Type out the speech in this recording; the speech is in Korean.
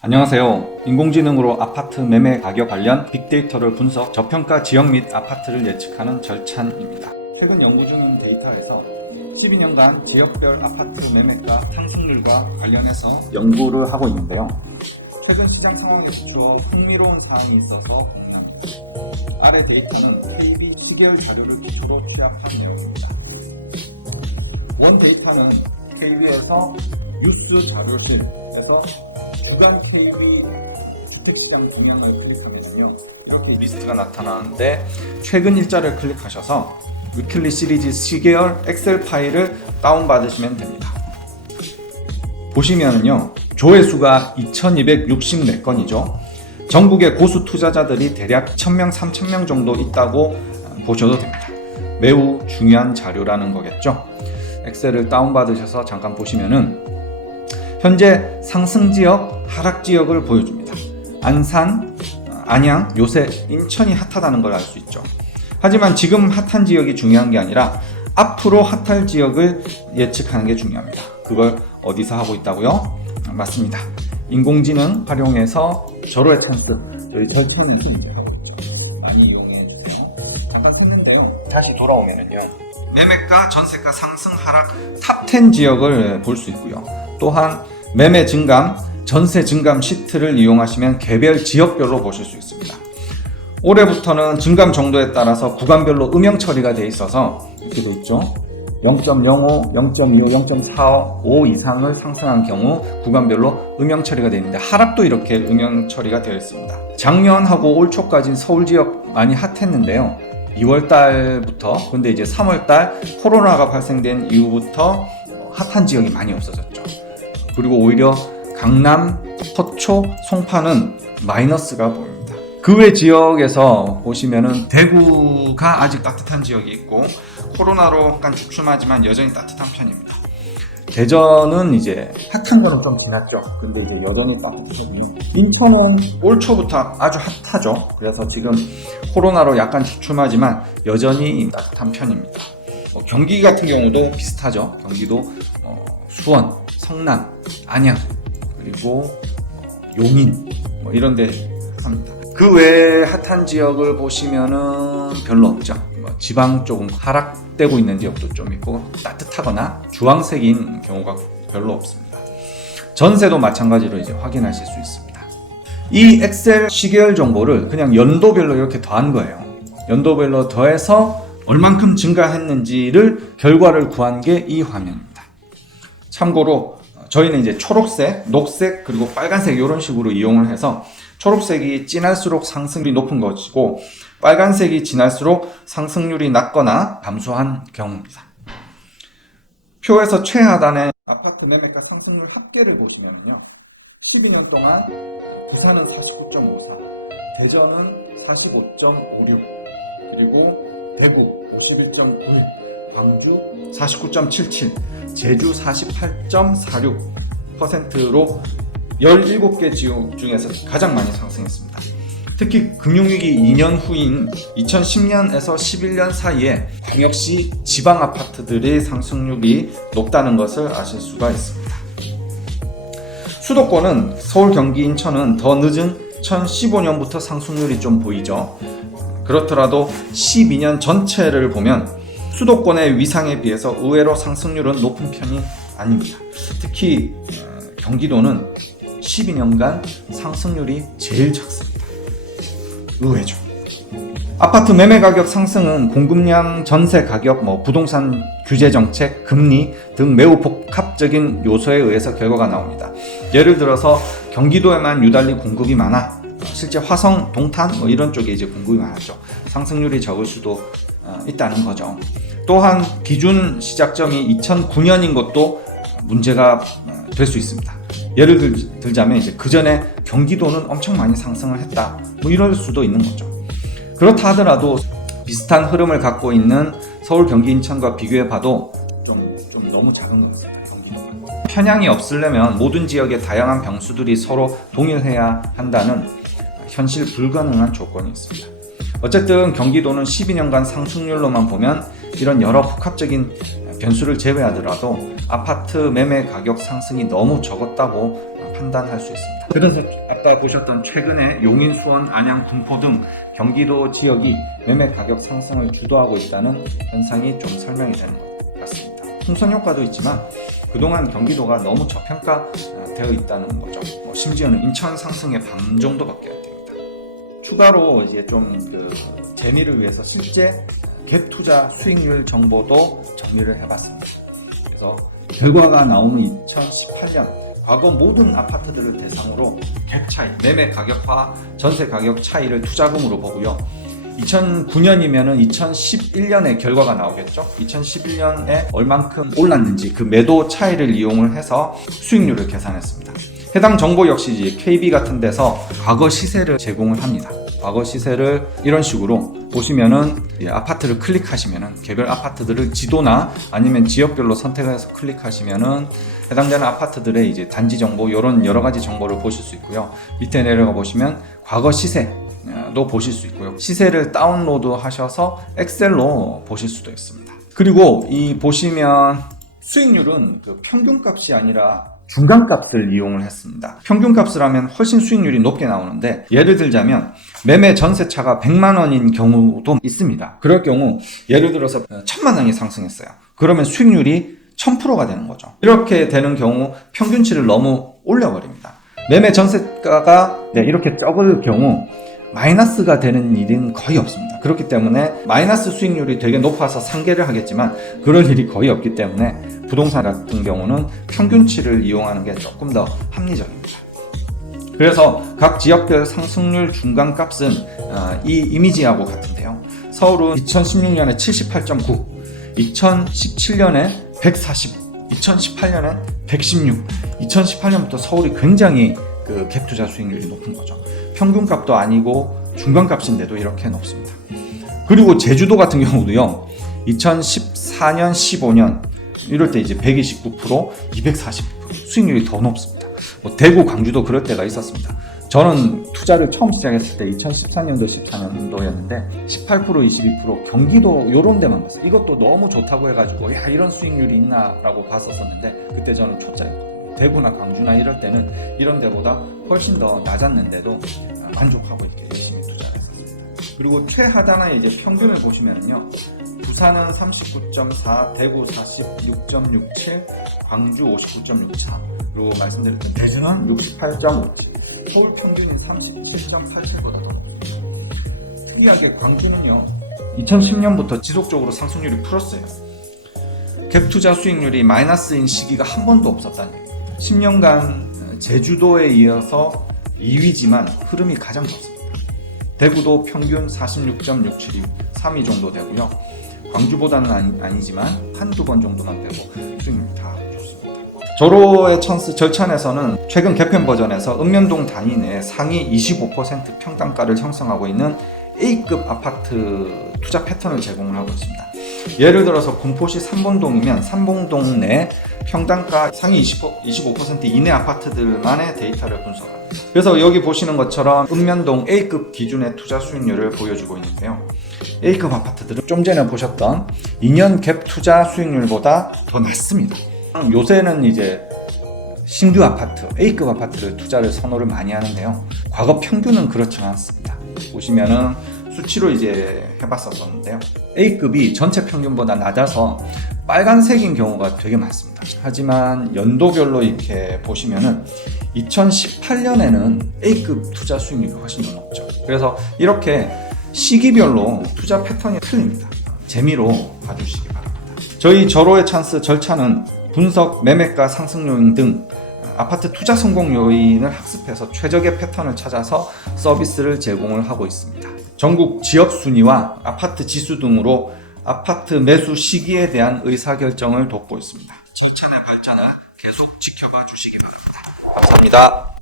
안녕하세요. 인공지능으로 아파트 매매 가격 관련 빅데이터를 분석, 저평가 지역 및 아파트를 예측하는 절찬입니다. 최근 연구 중인 데이터에서 12년간 지역별 아파트 매매가 상승률과 관련해서 연구를 하고 있는데요. 최근 시장 상황에 비추어 흥미로운 사항이 있어서 아래 데이터는 KB 시계열 자료를 기초로 취합한 내용입니다. 원 데이터는 KB에서 뉴스 자료실에서 주간 KB 주택시장 동향을 클릭하면요, 이렇게 리스트가 나타나는데 최근 일자를 클릭하셔서 위클리 시리즈 시계열 엑셀 파일을 다운받으시면 됩니다. 보시면은요, 조회수가 2264건이죠. 전국의 고수 투자자들이 대략 1000명, 3000명 정도 있다고 보셔도 됩니다. 매우 중요한 자료라는 거겠죠. 엑셀을 다운받으셔서 잠깐 보시면은 현재 상승지역, 하락지역을 보여줍니다. 안산, 안양, 요새 인천이 핫하다는 걸 알 수 있죠. 하지만 지금 핫한 지역이 중요한 게 아니라 앞으로 핫할 지역을 예측하는 게 중요합니다. 그걸 어디서 하고 있다고요? 맞습니다. 인공지능 활용해서 절호의 찬스, 저희 절찬을 좀 하고 있죠. 많이 이용해 주세요. 잠깐 했는데요. 다시 돌아오면은요, 매매가, 전세가 상승, 하락 탑10 지역을 볼 수 있고요. 또한 매매 증감, 전세 증감 시트를 이용하시면 개별 지역별로 보실 수 있습니다. 올해부터는 증감 정도에 따라서 구간별로 음영 처리가 돼 있어서 이렇게 돼 있죠. 0.05, 0.25, 0.45 이상을 상승한 경우 구간별로 음영 처리가 되어 있는데, 하락도 이렇게 음영 처리가 되어 있습니다. 작년하고 올 초까지 서울 지역 많이 핫했는데요. 2월달부터, 근데 이제 3월달 코로나가 발생된 이후부터 핫한 지역이 많이 없어졌죠. 그리고 오히려 강남, 서초, 송파는 마이너스가 보입니다. 그 외 지역에서 보시면은 대구가 아직 따뜻한 지역이 있고, 코로나로 약간 주춤하지만 여전히 따뜻한 편입니다. 대전은 이제 핫한 거는 좀 지났죠. 근데 이제 여전히 따뜻해요. 인천은 올 초부터 아주 핫하죠. 그래서 지금 코로나로 약간 주춤하지만 여전히 따뜻한 편입니다. 경기 같은 경우도 비슷하죠. 경기도 수원, 성남, 안양, 그리고 용인 이런 데 합니다. 그 외에 핫한 지역을 보시면은 별로 없죠. 지방 쪽은 하락되고 있는 지역도 좀 있고, 따뜻하거나 주황색인 경우가 별로 없습니다. 전세도 마찬가지로 이제 확인하실 수 있습니다. 이 엑셀 시계열 정보를 그냥 연도별로 이렇게 더한 거예요. 연도별로 더해서 얼만큼 증가했는지를 결과를 구한 게 이 화면입니다. 참고로 저희는 이제 초록색, 녹색, 그리고 빨간색 이런 식으로 이용을 해서 초록색이 진할수록 상승률이 높은 것이고, 빨간색이 진할수록 상승률이 낮거나 감소한 경우입니다. 표에서 최하단에 아파트 매매가 상승률 합계를 보시면요, 12년 동안 부산은 49.54, 대전은 45.56, 그리고 대구 51.91, 광주 49.77, 제주 48.46%로 17개 지역 중에서 가장 많이 상승했습니다. 특히 금융위기 2년 후인 2010년에서 11년 사이에 광역시 지방 아파트들의 상승률이 높다는 것을 아실 수가 있습니다. 수도권은 서울, 경기, 인천은 더 늦은 2015년부터 상승률이 좀 보이죠. 그렇더라도 12년 전체를 보면 수도권의 위상에 비해서 의외로 상승률은 높은 편이 아닙니다. 특히 경기도는 12년간 상승률이 제일 작습니다. 의외죠. 아파트 매매 가격 상승은 공급량, 전세 가격, 부동산 규제 정책, 금리 등 매우 복합적인 요소에 의해서 결과가 나옵니다. 예를 들어서 경기도에만 유달리 공급이 많아, 실제 화성, 동탄 이런 쪽에 이제 공급이 많았죠. 상승률이 적을 수도 있다는 거죠. 또한 기준 시작점이 2009년인 것도 문제가 될 수 있습니다. 예를 들자면 이제 그 전에 경기도는 엄청 많이 상승을 했다, 이럴 수도 있는 거죠. 그렇다 하더라도 비슷한 흐름을 갖고 있는 서울, 경기, 인천과 비교해 봐도 좀 너무 작은 것 같습니다. 편향이 없으려면 모든 지역의 다양한 병수들이 서로 동일해야 한다는 현실 불가능한 조건이 있습니다. 어쨌든 경기도는 12년간 상승률로만 보면 이런 여러 복합적인 변수를 제외하더라도 아파트 매매 가격 상승이 너무 적었다고 판단할 수 있습니다. 그래서 아까 보셨던 최근에 용인, 수원, 안양, 군포 등 경기도 지역이 매매 가격 상승을 주도하고 있다는 현상이 좀 설명이 되는 것 같습니다. 풍선 효과도 있지만 그동안 경기도가 너무 저평가되어 있다는 거죠. 심지어는 인천 상승의 반 정도밖에 안 됩니다. 추가로 이제 좀 재미를 위해서 실제 갭 투자 수익률 정보도 정리를 해봤습니다. 그래서 결과가 나오는 2018년 과거 모든 아파트들을 대상으로 갭 차이, 매매 가격과 전세 가격 차이를 투자금으로 보고요. 2009년이면은 2011년에 결과가 나오겠죠. 2011년에 얼만큼 올랐는지 그 매도 차이를 이용을 해서 수익률을 계산했습니다. 해당 정보 역시 이제 KB 같은 데서 과거 시세를 제공을 합니다. 과거 시세를 이런 식으로 보시면은 아파트를 클릭하시면은 개별 아파트들을 지도나 아니면 지역별로 선택해서 클릭하시면은 해당되는 아파트들의 이제 단지 정보 이런 여러 가지 정보를 보실 수 있고요. 밑에 내려가 보시면 과거 시세도 보실 수 있고요. 시세를 다운로드 하셔서 엑셀로 보실 수도 있습니다. 그리고 이 보시면 수익률은 그 평균값이 아니라 중간값을 이용을 했습니다. 평균값을 하면 훨씬 수익률이 높게 나오는데 예를 들자면 매매 전세차가 100만 원인 경우도 있습니다. 그럴 경우 예를 들어서 1000만 원이 상승했어요. 그러면 수익률이 1000%가 되는 거죠. 이렇게 되는 경우 평균치를 너무 올려버립니다. 매매 전세가가 이렇게 적을 경우 마이너스가 되는 일은 거의 없습니다. 그렇기 때문에 마이너스 수익률이 되게 높아서 상계를 하겠지만 그럴 일이 거의 없기 때문에 부동산 같은 경우는 평균치를 이용하는 게 조금 더 합리적입니다. 그래서 각 지역별 상승률 중간값은 이 이미지하고 같은데요. 서울은 2016년에 78.9, 2017년에 140, 2018년에 116, 2018년부터 서울이 굉장히 그 갭 투자 수익률이 높은 거죠. 평균값도 아니고 중간값인데도 이렇게 높습니다. 그리고 제주도 같은 경우도요. 2014년, 15년 이럴 때 이제 129%, 240% 수익률이 더 높습니다. 대구, 광주도 그럴 때가 있었습니다. 저는 투자를 처음 시작했을 때 2014년도, 14년도였는데 18%, 22% 경기도 이런 데만 봤어요. 이것도 너무 좋다고 해가지고 야 이런 수익률이 있나라고 봤었는데 그때 저는 초짜였거든요. 대구나 광주나 이럴 때는 이런 데보다 훨씬 더 낮았는데도 만족하고 이렇게 열심히 투자를 했었습니다. 그리고 최하단에 이제 평균을 보시면요. 부산은 39.4, 대구 46.67, 광주 59.64, 그리고 말씀드렸던 대전은 68.57, 서울 평균인 37.87보다 더 높습니다. 특이하게 광주는요. 2010년부터 지속적으로 상승률이 풀었어요. 갭 투자 수익률이 마이너스인 시기가 한 번도 없었다는 얘기예요. 10년간 제주도에 이어서 2위지만 흐름이 가장 좋습니다. 대구도 평균 46.672, 3위 정도 되고요. 광주보다는 아니지만 한두 번 정도만 빼고 수익률이 다 좋습니다. 절호의 찬스 절찬에서는 최근 개편 버전에서 읍면동 단위 내 상위 25% 평당가를 형성하고 있는 A급 아파트 투자 패턴을 제공을 하고 있습니다. 예를 들어서 군포시 삼본동이면 삼본동 내 평당가 상위 25% 이내 아파트들만의 데이터를 분석합니다. 그래서 여기 보시는 것처럼 읍면동 A급 기준의 투자 수익률을 보여주고 있는데요. A급 아파트들은 좀 전에 보셨던 2년 갭 투자 수익률보다 더 낮습니다. 요새는 이제 신규 아파트, A급 아파트를 투자를 선호를 많이 하는데요. 과거 평균은 그렇지 않습니다. 보시면은 수치로 이제 해봤었는데요. A급이 전체 평균보다 낮아서 빨간색인 경우가 되게 많습니다. 하지만 연도별로 이렇게 보시면은 2018년에는 A급 투자 수익률이 훨씬 더 높죠. 그래서 이렇게 시기별로 투자 패턴이 틀립니다. 재미로 봐주시기 바랍니다. 저희 절호의 찬스 절차는 분석, 매매가 상승 요인 등 아파트 투자 성공 요인을 학습해서 최적의 패턴을 찾아서 서비스를 제공을 하고 있습니다. 전국 지역 순위와 아파트 지수 등으로 아파트 매수 시기에 대한 의사결정을 돕고 있습니다. 절찬의 발전을 계속 지켜봐 주시기 바랍니다. 감사합니다.